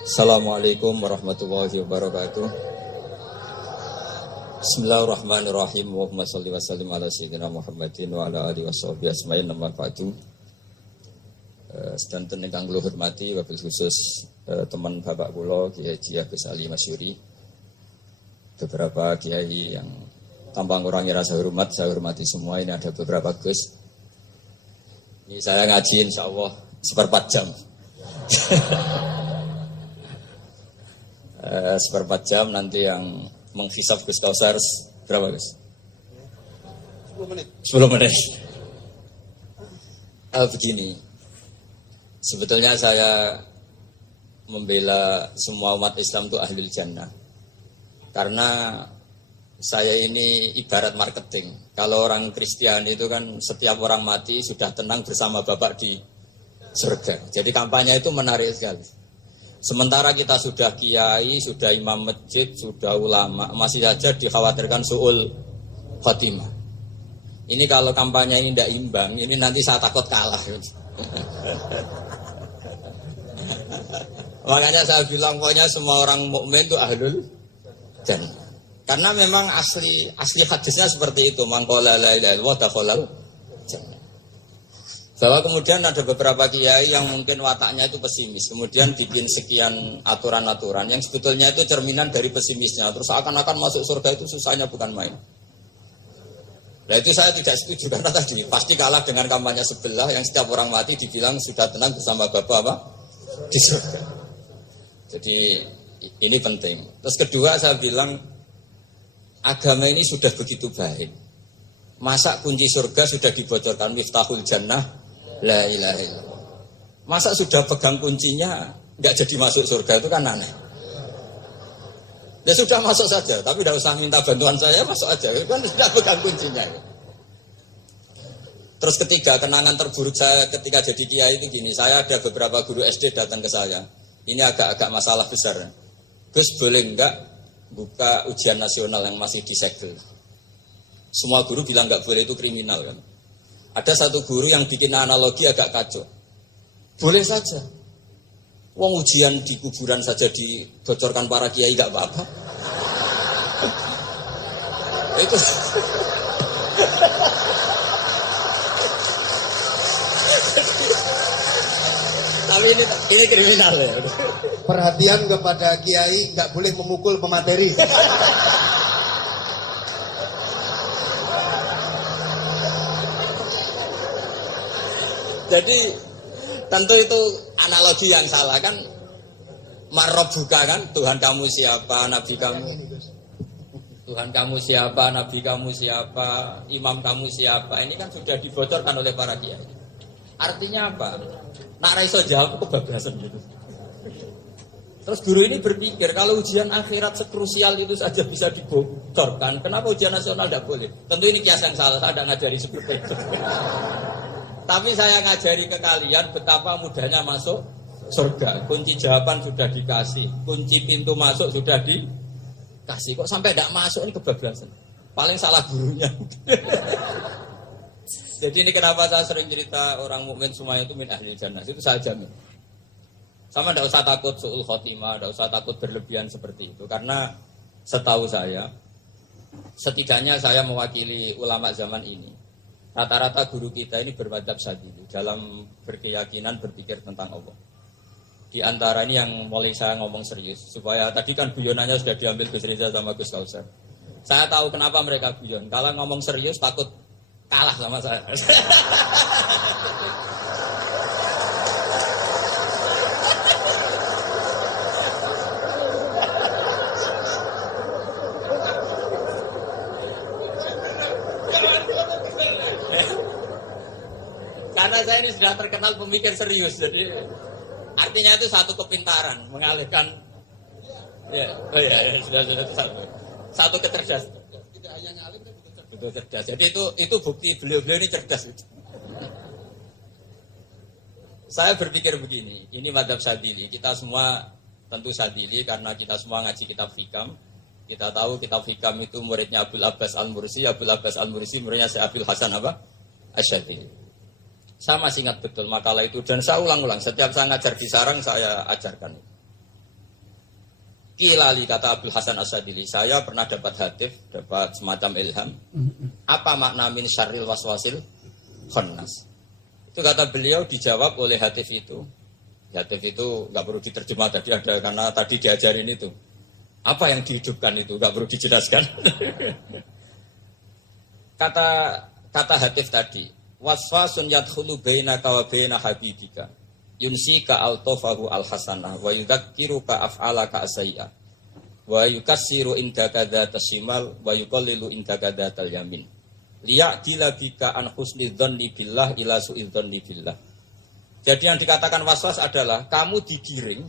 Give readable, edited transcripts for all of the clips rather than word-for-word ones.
Assalamualaikum warahmatullahi wabarakatuh. Bismillahirrahmanirrahim. Allahumma shalli wa sallim ala sayyidina Muhammadin wa ala alihi washabihi ajmain. Amma ba'du. Sedanten ingkang kula hormati wabil khusus teman bapak kula Kiai Agus Ali Masyuri. Beberapa kiai yang tanpa ngurangi rasa hormat, saya hormati semua. Ini ada beberapa Gus. Ini saya ngaji insyaallah seperempat jam. Seperempat jam nanti yang menghisap Gus Kausar berapa Gus? 10 menit. 10 menit. Begini, sebetulnya saya membela semua umat Islam itu ahlul jannah. Karena saya ini ibarat marketing. Kalau orang Kristiani itu kan setiap orang mati sudah tenang bersama Bapak di surga. Jadi kampanye itu menarik sekali. Sementara kita sudah kiai, sudah imam masjid, sudah ulama, masih saja dikhawatirkan su'ul khotimah. Ini kalau kampanye ini tidak imbang, ini nanti saya takut kalah. Makanya saya bilang pokoknya semua orang mukmin itu ahlul jannah. Karena memang asli hadisnya seperti itu, man qala la ilaha illallah dakhalal jannah. Bahwa kemudian ada beberapa kiai yang mungkin wataknya itu pesimis, kemudian bikin sekian aturan-aturan yang sebetulnya itu cerminan dari pesimisnya. Terus akan masuk surga itu susahnya bukan main. Nah itu saya tidak setuju karena tadi pasti kalah dengan kampanye sebelah yang setiap orang mati dibilang sudah tenang bersama Bapak apa? Di surga. Jadi ini penting. Terus kedua saya bilang agama ini sudah begitu baik. Masa kunci surga sudah dibocorkan miftahul jannah la ilaha illallah. Masa sudah pegang kuncinya nggak jadi masuk surga itu kan aneh. Ya sudah masuk saja, tapi tidak usah minta bantuan saya, masuk aja. Kan sudah pegang kuncinya. Terus ketiga, kenangan terburuk saya ketika jadi kiai itu gini. Saya ada beberapa guru SD datang ke saya. Ini agak-agak masalah besar. Gus boleh enggak buka ujian nasional yang masih disegel? Semua guru bilang enggak boleh, itu kriminal kan. Ada satu guru yang bikin analogi agak kacau. Boleh saja. Wong ujian di kuburan saja dibocorkan para kiai enggak apa-apa. Itu tapi ini kriminal ya. Perhatian kepada kiai, nggak boleh memukul pemateri. Jadi tentu itu analogi yang salah kan. Marrobuka kan, Tuhan kamu siapa, Nabi kamu. Tuhan kamu siapa, Nabi kamu siapa, imam kamu siapa. Ini kan sudah dibocorkan oleh para kiai. Artinya apa? Nak raiso jawab kebablasan gitu. Terus guru ini berpikir kalau ujian akhirat sekrusial itu saja bisa dibocorkan, kenapa ujian nasional tidak boleh? Tentu ini kias yang salah, saya tidak ngajari seperti itu. Tapi saya ngajari ke kalian betapa mudahnya masuk surga. Kunci jawaban sudah dikasih, kunci pintu masuk sudah dikasih. Kok sampai tidak masuk, ini kebablasan. Paling salah gurunya. Jadi ini kenapa saya sering cerita orang mukmin semuanya itu min ahli jannah. Itu saya jamin. Sama tidak usah takut su'ul khotimah, tidak usah takut berlebihan seperti itu. Karena setahu saya, setidaknya saya mewakili ulama zaman ini. Rata-rata guru kita ini bermadzhab Syadzili dalam berkeyakinan berpikir tentang Allah. Di antara ini yang mulai saya ngomong serius, supaya tadi kan guyonannya sudah diambil Gus Reza sama Gus Kausar. Saya tahu kenapa mereka guyon. Kalau ngomong serius takut kalah sama saya. Karena saya ini sudah terkenal pemikir serius, jadi artinya itu satu kepintaran mengalihkan. Ya, oh ya, sudah satu kecerdasan. Tidak hanya ngalim tapi betul cerdas. Jadi itu bukti beliau-beliau ini cerdas. Saya berpikir begini, ini madzhab Syadzili. Kita semua tentu Syadzili karena kita semua ngaji kitab Hikam. Kita tahu kitab Hikam itu muridnya Abul Abbas Al-Mursi. Abul Abbas Al-Mursi muridnya Syekh Abil Hasan apa? Asy-Syadzili. Saya masih ingat betul makalah itu dan saya ulang-ulang. Setiap saya ngajar di sarang saya ajarkan. Kilali kata Abdul Hasan Asadili, saya pernah dapat hadis, dapat semacam ilham. Apa makna min syarril waswasil khannas? Itu kata beliau dijawab oleh hadis itu. Hadis itu nggak perlu diterjemah tadi ada karena tadi diajarin itu. Apa yang dihidupkan itu nggak perlu dijelaskan. kata hadis tadi, waswasun yadkhulu bainaka wa baina habibika. Yunsika al-tofahu al-hasanah wa yudzakiruka af'alaka asayya wa yukassiru indaka dzatas shimal wa yuqallilu indaka dzatal yamin liya'dila bika an husni dzanni billah ila su'i dzanni billah. Jadi yang dikatakan waswas adalah kamu digiring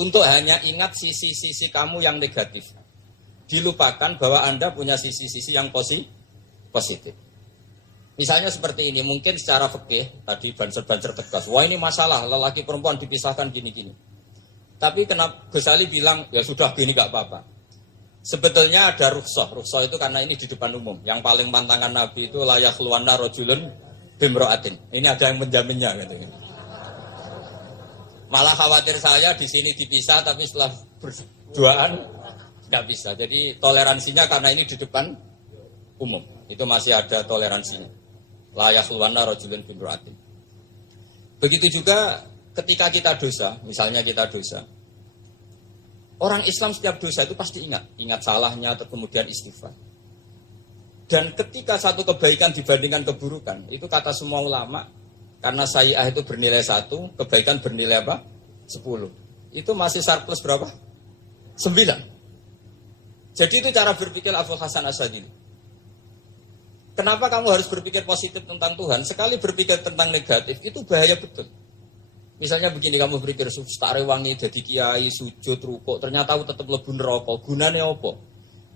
untuk hanya ingat sisi-sisi kamu yang negatif, dilupakan bahwa Anda punya sisi-sisi yang positif. Misalnya seperti ini, mungkin secara fikih tadi banser-banser tegas, wah ini masalah lelaki perempuan dipisahkan gini-gini. Tapi kenapa Ghazali bilang ya sudah gini gak apa-apa. Sebetulnya ada rukhsah itu karena ini di depan umum. Yang paling pantangan Nabi itu layak luwana rojulun bimro'atin. Ini ada yang menjaminnya gitu. Malah khawatir saya di sini dipisah tapi setelah berduaan nggak bisa. Jadi toleransinya karena ini di depan umum. Itu masih ada toleransinya. Layak luwana rojulun bimro'atin. Begitu juga ketika kita dosa, misalnya kita dosa. Orang Islam setiap dosa itu pasti ingat salahnya atau kemudian istighfar. Dan ketika satu kebaikan dibandingkan keburukan, itu kata semua ulama, karena sayi'ah itu bernilai 1, kebaikan bernilai apa? 10. Itu masih surplus berapa? 9. Jadi itu cara berpikir Abdul Hasan Asadili. Kenapa kamu harus berpikir positif tentang Tuhan? Sekali berpikir tentang negatif, itu bahaya betul. Misalnya begini, kamu berpikir, tak rewangi jadi kiai, sujud, rukuk, ternyata aku tetap lebu neraka, gunanya apa?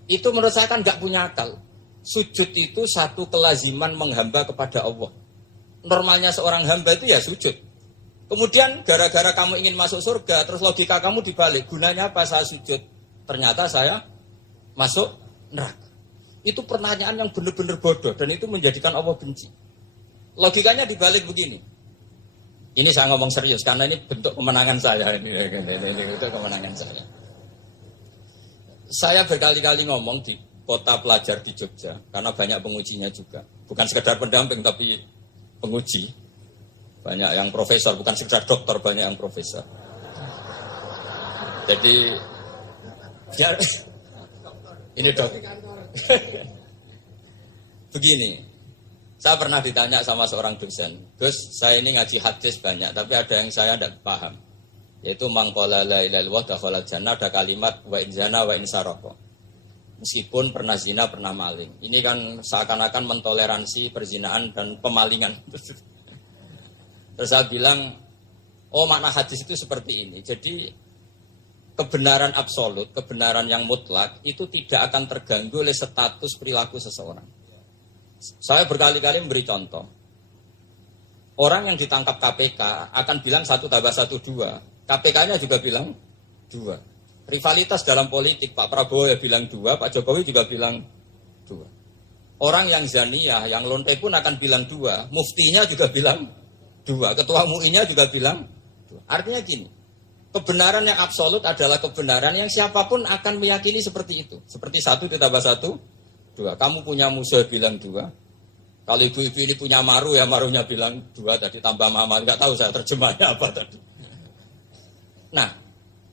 Itu menurut saya kan gak punya akal. Sujud itu satu kelaziman menghamba kepada Allah. Normalnya seorang hamba itu ya sujud. Kemudian gara-gara kamu ingin masuk surga, terus logika kamu dibalik, gunanya apa saya sujud? Ternyata saya masuk neraka. Itu pertanyaan yang benar-benar bodoh dan itu menjadikan Allah benci. Logikanya dibalik begini. Ini saya ngomong serius karena ini bentuk kemenangan saya. Ini bentuk kemenangan saya. Saya berkali-kali ngomong di kota pelajar di Jogja karena banyak pengujinya juga. Bukan sekedar pendamping tapi penguji. Banyak yang profesor, bukan sekedar dokter, banyak yang profesor. Jadi biar ini dok. Begini, saya pernah ditanya sama seorang dosen, Gus, saya ini ngaji hadis banyak, tapi ada yang saya tidak paham, yaitu mangkola la ilaha illallah dakhala jannah, ada kalimat wa in zana wa in sarqa. Meskipun pernah zina, pernah maling. Ini kan seakan-akan mentoleransi perzinaan dan pemalingan. Terus saya bilang, oh makna hadis itu seperti ini. Jadi kebenaran absolut, kebenaran yang mutlak itu tidak akan terganggu oleh status perilaku seseorang. Saya berkali-kali memberi contoh. Orang yang ditangkap KPK akan bilang 1 tambah 1 2. KPK-nya juga bilang 2. Rivalitas dalam politik, Pak Prabowo ya bilang 2, Pak Jokowi juga bilang 2. Orang yang zaniyah, yang lonte pun akan bilang 2. Muftinya juga bilang 2. Ketua MUI-nya juga bilang 2. Artinya gini. Kebenaran yang absolut adalah kebenaran yang siapapun akan meyakini seperti itu. Seperti 1 ditambah 1, 2. Kamu punya musuh bilang 2. Kalau ibu-ibu ini punya maru ya marunya bilang 2 tadi tambah mama. Enggak tahu saya terjemahnya apa tadi. Nah,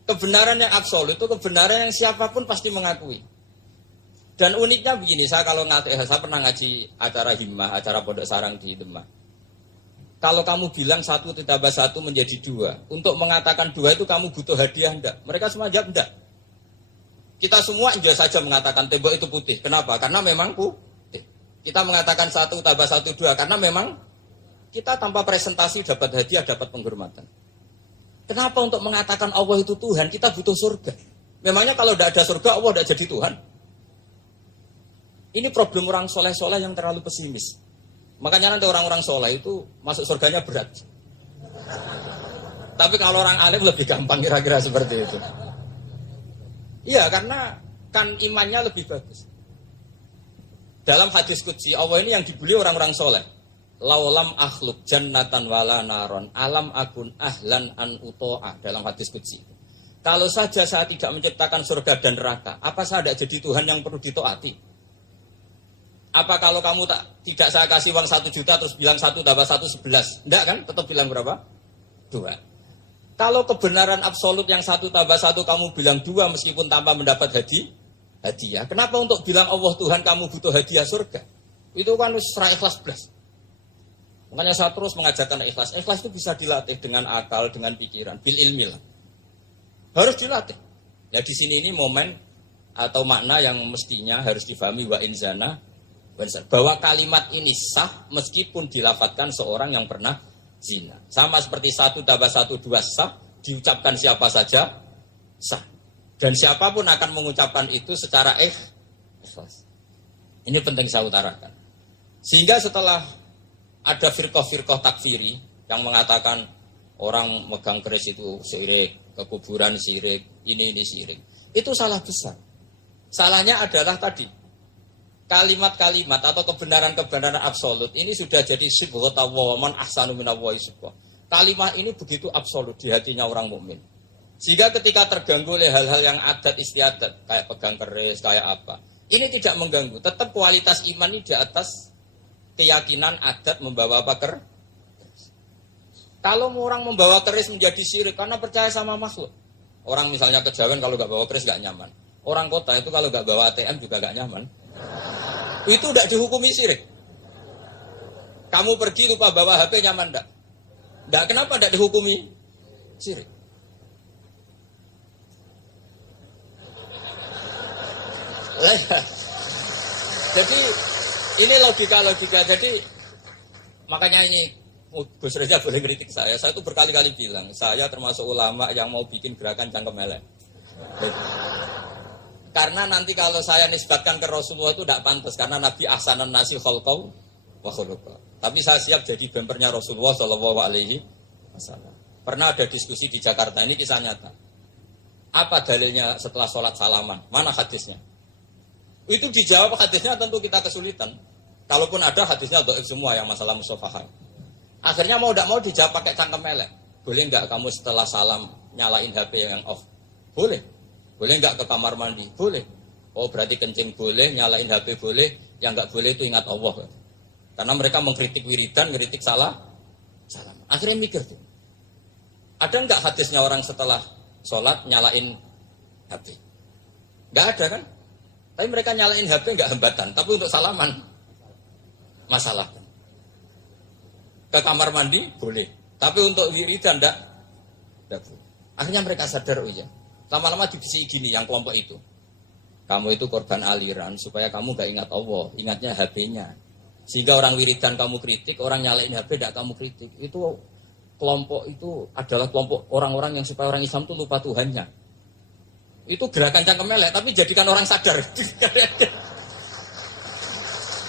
kebenaran yang absolut itu kebenaran yang siapapun pasti mengakui. Dan uniknya begini, saya pernah ngaji acara himmah, acara pondok sarang di Demak. Kalau kamu bilang 1 ditambah 1 menjadi 2, untuk mengatakan 2 itu kamu butuh hadiah enggak? Mereka semua jawab enggak. Kita semua enggak saja mengatakan tembok itu putih. Kenapa? Karena memang putih. Kita mengatakan 1 tambah 1 2 karena memang kita tanpa presentasi dapat hadiah, dapat penghormatan. Kenapa untuk mengatakan Allah itu Tuhan kita butuh surga? Memangnya kalau tidak ada surga Allah tidak jadi Tuhan? Ini problem orang soleh-soleh yang terlalu pesimis. Makanya nanti orang-orang soleh itu masuk surganya berat. Tapi kalau orang alim lebih gampang kira-kira seperti itu. Iya, karena kan imannya lebih bagus. Dalam hadis qudsi, Allah ini yang dibuli orang-orang soleh. Laulam akhluk jannatan wala naron, alam akun ahlan an uto'a. Dalam hadis qudsi. Kalau saja saya tidak menciptakan surga dan neraka, apa saya tidak jadi Tuhan yang perlu ditaati? Apa kalau kamu tidak saya kasih uang 1 juta terus bilang 1 tambah 1 11? Enggak kan? Tetap bilang berapa? 2. Kalau kebenaran absolut yang 1 tambah 1 kamu bilang 2 meskipun tanpa mendapat hadiah. Kenapa untuk bilang Allah Tuhan kamu butuh hadiah surga? Itu kan serah ikhlas belas. Makanya saya terus mengajarkan ikhlas. Ikhlas itu bisa dilatih dengan akal, dengan pikiran, bil ilmi lah. Harus dilatih. Ya di sini ini momen atau makna yang mestinya harus difahami wa inzana bahwa kalimat ini sah meskipun dilafadzkan seorang yang pernah zina. Sama seperti 1 tambah 1 2 sah, diucapkan siapa saja sah. Dan siapapun akan mengucapkan itu secara ikhlas. Ini penting saya utarakan. Sehingga setelah ada firqah-firqah takfiri yang mengatakan orang megang keris itu syirik, ke kuburan syirik, ini syirik. Itu salah besar. Salahnya adalah tadi kalimat-kalimat atau kebenaran-kebenaran absolut ini sudah jadi sibghata wa man ahsanu minallahi sibghah. Kalimat ini begitu absolut di hatinya orang mukmin. Sehingga ketika terganggu oleh hal-hal yang adat istiadat, kayak pegang keris, kayak apa, ini tidak mengganggu. Tetap kualitas iman ini di atas keyakinan adat membawa apa keris. Kalau orang membawa keris menjadi syirik karena percaya sama makhluk. Orang misalnya kejawen kalau nggak bawa keris nggak nyaman. Orang kota itu kalau nggak bawa ATM juga nggak nyaman. Itu tidak dihukumi syirik. Kamu pergi lupa bawa HP nyaman enggak? Enggak, kenapa tidak dihukumi syirik? Jadi ini logika-logika. Jadi makanya ini Gus Reza boleh kritik saya. Saya itu berkali-kali bilang, saya termasuk ulama yang mau bikin gerakan cangkem elek. Karena nanti kalau saya nisbatkan ke Rasulullah itu tidak pantas. Karena Nabi ahsanan nasi khalqau wa khuluqa. Tapi saya siap jadi bempernya Rasulullah Shallallahu Alaihi Wasallam. Pernah ada diskusi di Jakarta, ini kisah nyata. Apa dalilnya setelah sholat salaman? Mana hadisnya? Itu dijawab hadisnya tentu kita kesulitan. Kalaupun ada hadisnya dhaif semua yang masalah musafahah. Akhirnya mau tidak mau dijawab pakai cangkem elek. Boleh enggak kamu setelah salam nyalain HP yang off? Boleh. Boleh enggak ke kamar mandi? Boleh. Oh berarti kencing boleh, nyalain HP boleh. Yang enggak boleh itu ingat Allah. Karena mereka mengkritik wiridan, mengkritik salam. Akhirnya mikir tuh. Ada enggak hadisnya orang setelah sholat nyalain HP? Enggak ada kan? Tapi mereka nyalain HP enggak hambatan. Tapi untuk salaman masalah. Ke kamar mandi boleh, tapi untuk wiridan enggak boleh. Akhirnya mereka sadar, oh iya, lama-lama dibisi gini yang kelompok itu. Kamu itu korban aliran supaya kamu enggak ingat Allah, ingatnya HP-nya. Sehingga orang wiridan kamu kritik, orang nyalain HP enggak kamu kritik. Itu kelompok itu adalah kelompok orang-orang yang supaya orang Islam itu lupa Tuhannya. Itu gerakan cangkem elek, tapi jadikan orang sadar.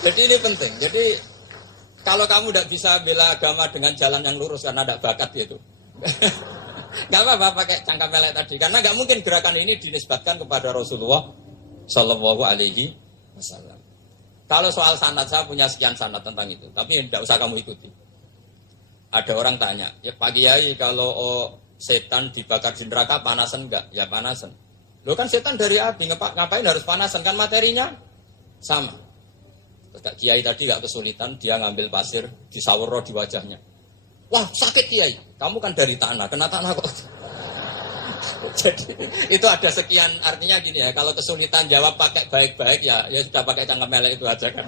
Jadi ini penting. Jadi kalau kamu tidak bisa bela agama dengan jalan yang lurus karena tidak bakat gitu. Gak apa-apa pakai cangkem elek tadi. Karena gak mungkin gerakan ini dinisbatkan kepada Rasulullah Shallallahu Alaihi Wasallam. Kalau soal sanad, saya punya sekian sanad tentang itu. Tapi tidak usah kamu ikuti. Ada orang tanya, ya Pak Kiai kalau setan dibakar di neraka panasan enggak? Ya panasan. Loh kan setan dari api, ngapain harus panasan? Kan materinya sama. Kiai tadi gak kesulitan, dia ngambil pasir, disawero di wajahnya. Wah sakit Kiai, kamu kan dari tanah, kena tanah kok. Jadi itu ada sekian, artinya gini ya, kalau kesulitan jawab pakai baik-baik ya sudah pakai cangkem elek itu aja kan.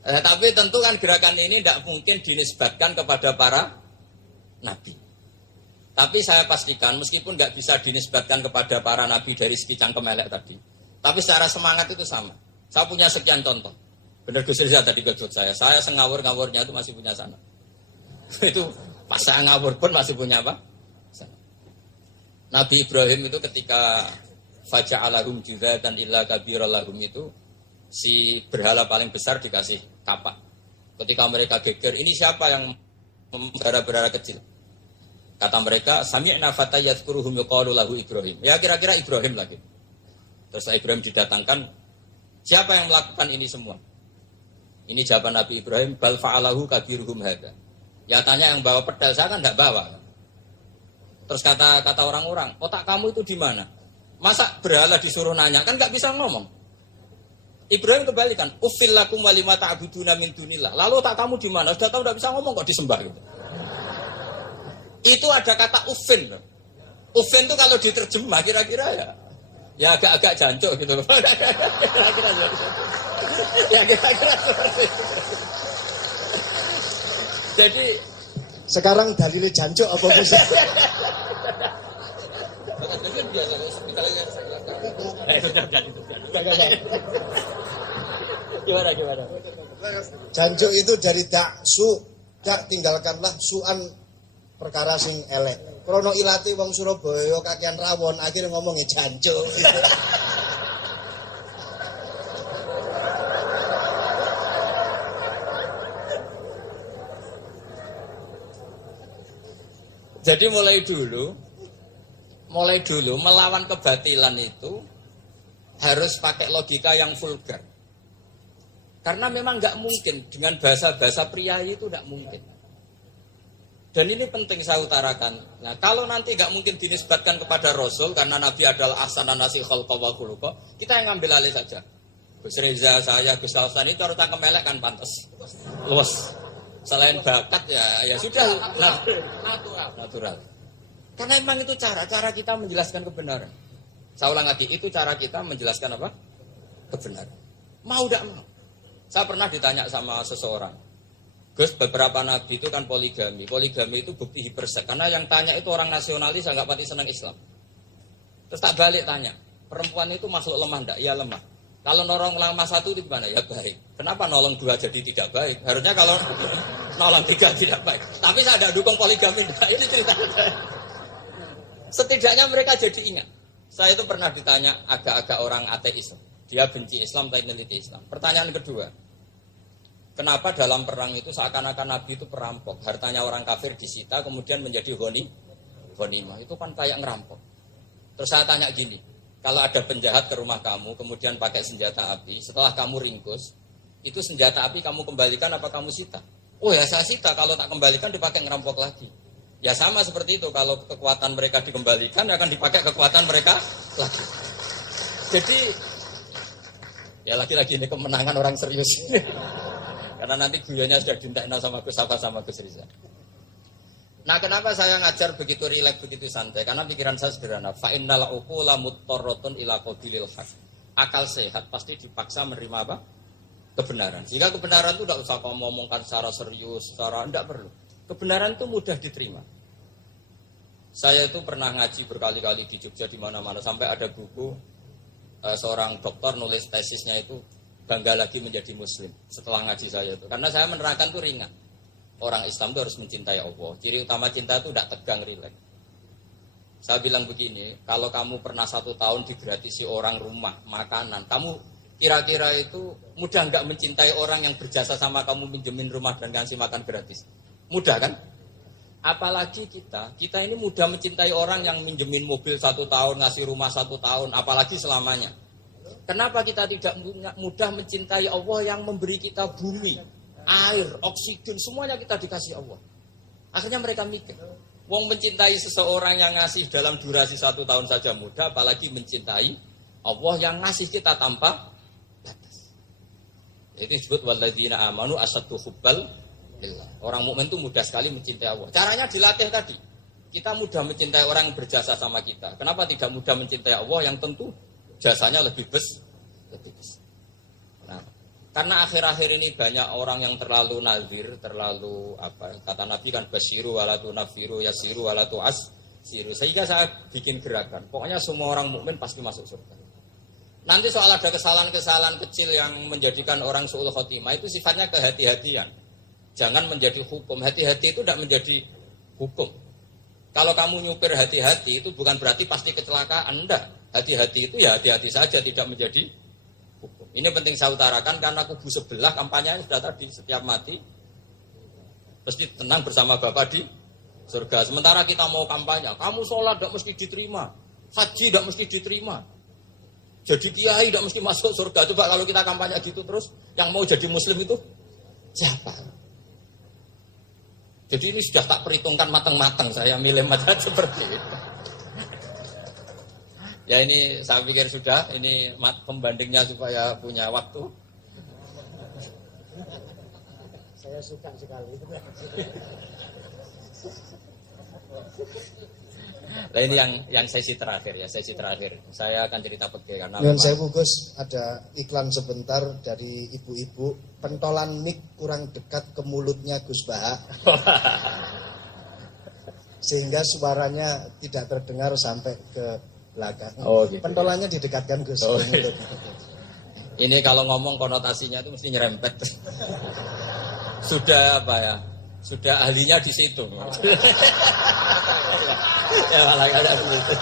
Tapi tentu kan gerakan ini tidak mungkin dinisbatkan kepada para nabi. Tapi saya pastikan meskipun nggak bisa dinisbatkan kepada para nabi dari segi cangkem elek tadi, tapi secara semangat itu sama. Saya punya sekian contoh. Benar Gus Rizal tadi kejut saya ngawur-ngawurnya itu masih punya sana. Itu pas saya ngawur pun masih punya apa? Sana. Nabi Ibrahim itu ketika faja'alahum juzatan illa kabiralahum itu si berhala paling besar dikasih kapak. Ketika mereka geger, ini siapa yang berhala-berhala kecil? Kata mereka, sami'na fatay yadhkuruhum yuqalu lahu Ibrahim. Ya kira-kira Ibrahim lagi. Terus Ibrahim didatangkan, siapa yang melakukan ini semua? Ini jawaban Nabi Ibrahim, bal fa'alahu kabiruhum hadza. Ya tanya yang bawa pedal, saya kan enggak bawa. Terus kata orang-orang, otak kamu itu di mana? Masa berhala disuruh nanya, kan nggak bisa ngomong. Ibrahim kebalikan, ufil lakum walima ta'buduna min dunillah. Lalu otak kamu di mana? Sudah tahu nggak bisa ngomong kok disembah gitu. Itu ada kata ufin. Ufin itu kalau diterjemah kira-kira ya agak-agak jancuk gitu loh. Kira-kira ya kira-kira seperti itu. Jadi Sekarang dalilnya jancuk apa bisa? Gimana? Jancuk itu dari daksu, dak tinggalkanlah suan perkara sing elek. Krono ilati wong Surabaya kakean rawon akhirnya ngomongnya jancuk. Jadi mulai dulu melawan kebatilan itu harus pakai logika yang vulgar. Karena memang nggak mungkin dengan bahasa-bahasa priayi itu nggak mungkin. Dan ini penting saya utarakan. Nah, kalau nanti nggak mungkin dinisbatkan kepada Rasul karena Nabi adalah ahsanan nasi khalqa wa khuluqa, kita yang ngambil alih saja. Gus Reza, saya, Gus Alsan itu harus cangkem elek kan pantas. Luas. Selain bakat ya sudah natural. Karena memang itu cara kita menjelaskan kebenaran. Saya ulang lagi, itu cara kita menjelaskan apa? Kebenaran. Mau tidak mau. Saya pernah ditanya sama seseorang, Gus, beberapa nabi itu kan poligami. Poligami itu bukti hipersek. Karena yang tanya itu orang nasionalis, nggak pati senang Islam. Terus tak balik tanya, perempuan itu makhluk lemah enggak? Iya lemah. Kalau nolong lama satu itu gimana? Ya baik. Kenapa nolong dua jadi tidak baik? Harusnya kalau nolong tiga tidak baik. Tapi saya tidak dukung poligami. Nah, ini cerita. Setidaknya mereka jadi ingat. Saya itu pernah ditanya agak-agak orang ateis. Dia benci Islam tapi meneliti Islam. Pertanyaan kedua, kenapa dalam perang itu seakan-akan Nabi itu perampok? Hartanya orang kafir disita kemudian menjadi ghanimah. Itu kan kayak ngerampok. Terus saya tanya gini, kalau ada penjahat ke rumah kamu, kemudian pakai senjata api, setelah kamu ringkus, itu senjata api kamu kembalikan apa kamu sita? Oh ya saya sita, kalau tak kembalikan dipakai ngerampok lagi. Ya sama seperti itu, kalau kekuatan mereka dikembalikan, akan dipakai kekuatan mereka lagi. Jadi, ya lagi-lagi ini kemenangan orang serius. Karena nanti guyanya sudah dintakna sama Gus Safa sama Gus Riza. Nah, kenapa saya ngajar begitu rileks, begitu santai? Karena pikiran saya sederhana. Fa innal uqula muttarratun ila qabilil haq. Akal sehat pasti dipaksa menerima apa? Kebenaran. Sehingga kebenaran itu tidak usah kamu ngomongkan secara serius, secara tidak perlu. Kebenaran itu mudah diterima. Saya itu pernah ngaji berkali-kali di Jogja di mana-mana sampai ada buku seorang dokter nulis tesisnya itu bangga lagi menjadi muslim setelah ngaji saya itu. Karena saya menerangkan itu ringan. Orang Islam itu harus mencintai Allah. Ciri utama cinta itu tidak tegang, rileks. Saya bilang begini, kalau kamu pernah 1 tahun digratisi orang rumah, makanan, kamu kira-kira itu mudah nggak mencintai orang yang berjasa sama kamu minjemin rumah dan ngasih makan gratis? Mudah kan? Apalagi kita ini mudah mencintai orang yang minjemin mobil 1 tahun, ngasih rumah 1 tahun, apalagi selamanya. Kenapa kita tidak mudah mencintai Allah yang memberi kita bumi, air, oksigen, semuanya kita dikasih Allah. Akhirnya mereka mikir, wong mencintai seseorang yang ngasih dalam durasi 1 tahun saja mudah, apalagi mencintai Allah yang ngasih kita tanpa batas. Itu disebut walladzina amanu asaddu hubbal lillah. Orang mukmin itu mudah sekali mencintai Allah. Caranya dilatih tadi. Kita mudah mencintai orang yang berjasa sama kita. Kenapa tidak mudah mencintai Allah yang tentu jasanya lebih besar? Nah, karena akhir-akhir ini banyak orang yang terlalu nazir, terlalu apa? Kata Nabi kan basyiru walatu nafiru yasiru walatu asiru. Sehingga saya bikin gerakan. Pokoknya semua orang mukmin pasti masuk surga. Nanti soal ada kesalahan-kesalahan kecil yang menjadikan orang su'ul khotimah itu sifatnya kehati-hatian. Jangan menjadi hukum. Hati-hati itu tidak menjadi hukum. Kalau kamu nyupir hati-hati itu bukan berarti pasti kecelakaan. Enggak. Hati-hati itu ya hati-hati saja, tidak menjadi hukum. Ini penting saya utarakan karena kubu sebelah kampanyenya sudah tadi, setiap mati pasti tenang bersama Bapak di surga. Sementara kita mau kampanye, kamu sholat tidak mesti diterima, haji tidak mesti diterima, jadi kiai tidak mesti masuk surga. Coba kalau kita kampanye gitu terus, yang mau jadi muslim itu siapa? Jadi ini sudah tak perhitungkan matang-matang, saya milih macam seperti itu. Ya ini saya pikir sudah, ini pembandingnya supaya punya waktu. Saya suka sekali. Nah ini yang sesi terakhir ya, sesi terakhir. Saya akan cerita peke karena Dengan saya Gus, ada iklan sebentar dari ibu-ibu, pentolan mic kurang dekat ke mulutnya Gus Baha. Sehingga suaranya tidak terdengar sampai ke belakang. Oh, gitu, pentolannya didekatkan Gus. Oh, gitu. Ini kalau ngomong konotasinya itu mesti nyerempet. Sudah apa ya? Sudah ahlinya di situ. Ya malah ada begitu.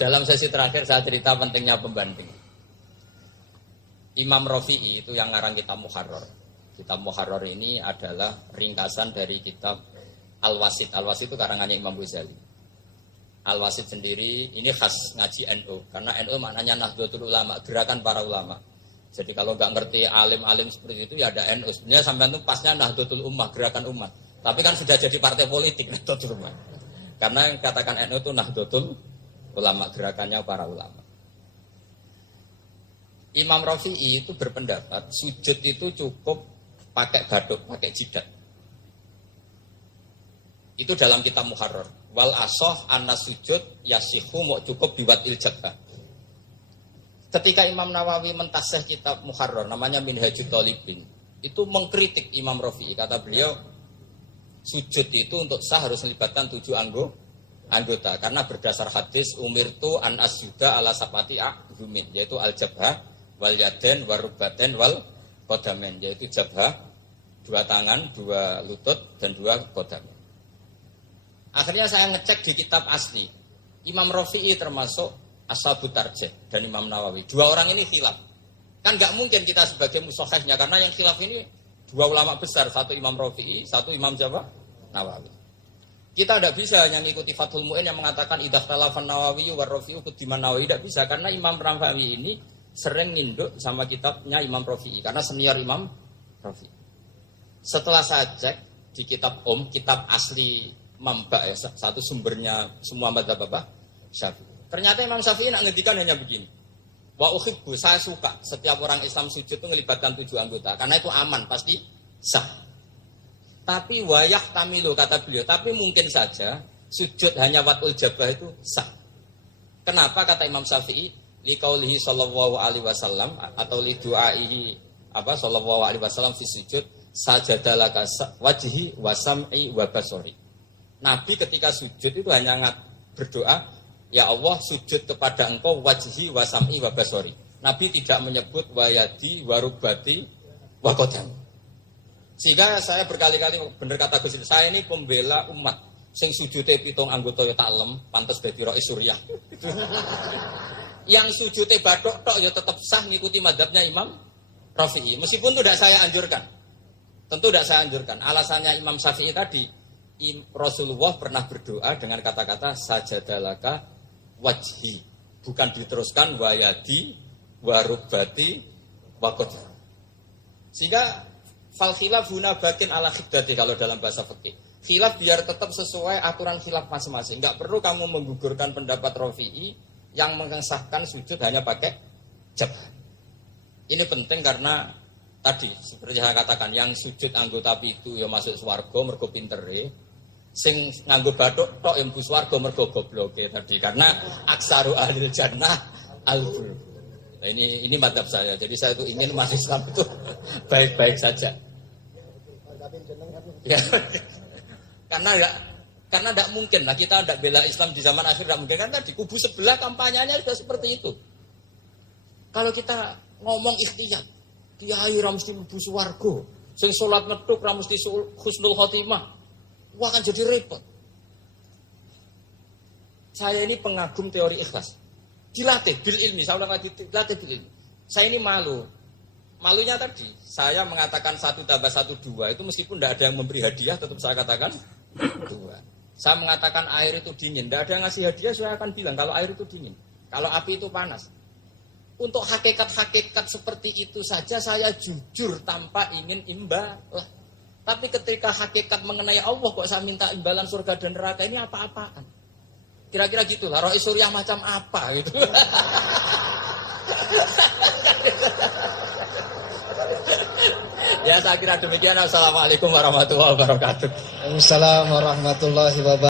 Dalam sesi terakhir saya cerita pentingnya pembanding. Imam Rafi'i itu yang ngarang kitab Muharrar. Kitab Muharrar ini adalah ringkasan dari kitab Al-Wasit. Al-Wasit itu karangannya Imam Ghazali. Al-Wasit sendiri ini khas ngaji NU karena NU maknanya Nahdlatul Ulama, gerakan para ulama. Jadi kalau nggak ngerti alim-alim seperti itu ya ada NU. Sebenarnya sampean itu pasnya Nahdlatul Ummah, gerakan umat. Tapi kan sudah jadi partai politik Nahdlatul Ummah. Karena yang katakan NU itu Nahdlatul Ulama, gerakannya para ulama. Imam Rafi'i itu berpendapat sujud itu cukup pakai baduk, pakai jidat. Itu dalam kitab Muharrar. Wal asoh anna sujud yasihu mau cukup biwat iljabah. Ketika Imam Nawawi mentasih kitab Muharrar namanya Minhajut Thalibin, itu mengkritik Imam Rafi'i. Kata beliau sujud itu untuk sah harus melibatkan 7 anggota karena berdasar hadis umirtu an asjuda ala sapati a'zumin, yaitu al jabhah wal yaden warubaten wal qadamen, yaitu jabhah 2 tangan, 2 lutut dan 2 qadamen. Akhirnya saya ngecek di kitab asli. Imam Rafi'i termasuk Ashabut Tarjih dan Imam Nawawi. 2 orang ini khilaf. Kan nggak mungkin kita sebagai mushahihnya karena yang khilaf ini 2 ulama besar, satu Imam Rafi'i, satu Imam siapa? Nawawi. Kita tidak bisa hanya mengikuti Fathul Mu'in yang mengatakan idah talafan Nawawi war Rafi'u kudiman Nawawi, tidak bisa karena Imam Nawawi ini sering nginduk sama kitabnya Imam Rafi'i karena senior Imam Rafi'i. Setelah saya cek di kitab kitab asli Mamba ya, satu sumbernya semua madzhab Syafi'i. Ternyata Imam Syafi'i nak ngedikan hanya begini. Wa uhibbu, saya suka setiap orang Islam sujud itu melibatkan 7 anggota karena itu aman, pasti sah. Tapi wayah tamilu kata beliau, tapi mungkin saja sujud hanya watul jabah itu sah. Kenapa kata Imam Syafi'i? Liqaulihi sallallahu alaihi wasallam atau li du'aihi sallallahu alaihi wasallam fi sujud sajadalaka wajhi wa sam'i wa basari. Nabi ketika sujud itu hanya berdoa, ya Allah sujud kepada engkau wajhi wa sam'i wa basari. Nabi tidak menyebut wayadi warubati wa qadam. Sehingga saya berkali-kali benar kata Gus, saya ini pembela umat. Sing sujudnya 7 anggota ya taklem, pantes dadi Rais Suriah. Yang sujudnya badok tok ya tetap sah ngikuti mazhabnya Imam Rafi'i. Meskipun itu tidak saya anjurkan. Tentu tidak saya anjurkan. Alasannya Imam Syafi'i tadi, Rasulullah pernah berdoa dengan kata-kata sajadalaka wajhi, bukan diteruskan wayadi warubati waqadar. Sehingga fal khilaf huna batin ala khiddati kalau dalam bahasa fikih. Khilaf biar tetap sesuai aturan khilaf masing-masing. Enggak perlu kamu menggugurkan pendapat Rafi'i yang mengesahkan sujud hanya pakai jabah. Ini penting karena tadi seperti saya katakan yang sujud anggota itu ya masuk swarga mergo pintere. Sing nganggo bathuk tok yang bus warga mergo gobloke tadi karena aksaru ahli jannah al-bul. Nah, ini madzhab saya. Jadi saya itu ingin umat Islam itu baik-baik saja. Ya. Karena tidak mungkin lah kita tidak bela Islam di zaman akhir, tidak mungkin kan tadi kubu sebelah kampanyenya sudah seperti itu. Kalau kita ngomong ikhtiyat, kiai ra mesti mlebu swarga, sing salat medhuk ra mesti husnul khotimah. Wah akan jadi repot. Saya ini pengagum teori ikhlas. Dilatih bil ilmi, saya ulang lagi dilatih bil ilmi. Saya ini malu. Malunya tadi, saya mengatakan 1 tambah 1 2 itu meskipun tidak ada yang memberi hadiah tetap saya katakan 2. Saya mengatakan air itu dingin, tidak ada yang ngasih hadiah saya akan bilang kalau air itu dingin. Kalau api itu panas. Untuk hakikat-hakikat seperti itu saja saya jujur tanpa ingin imbalan. Tapi ketika hakikat mengenai Allah kok saya minta imbalan surga dan neraka, ini apa-apaan? Kira-kira gitulah, roh suriah macam apa gitu. Ya saya kira demikian. Assalamualaikum warahmatullahi wabarakatuh. Waalaikumsalam warahmatullahi wabarakatuh.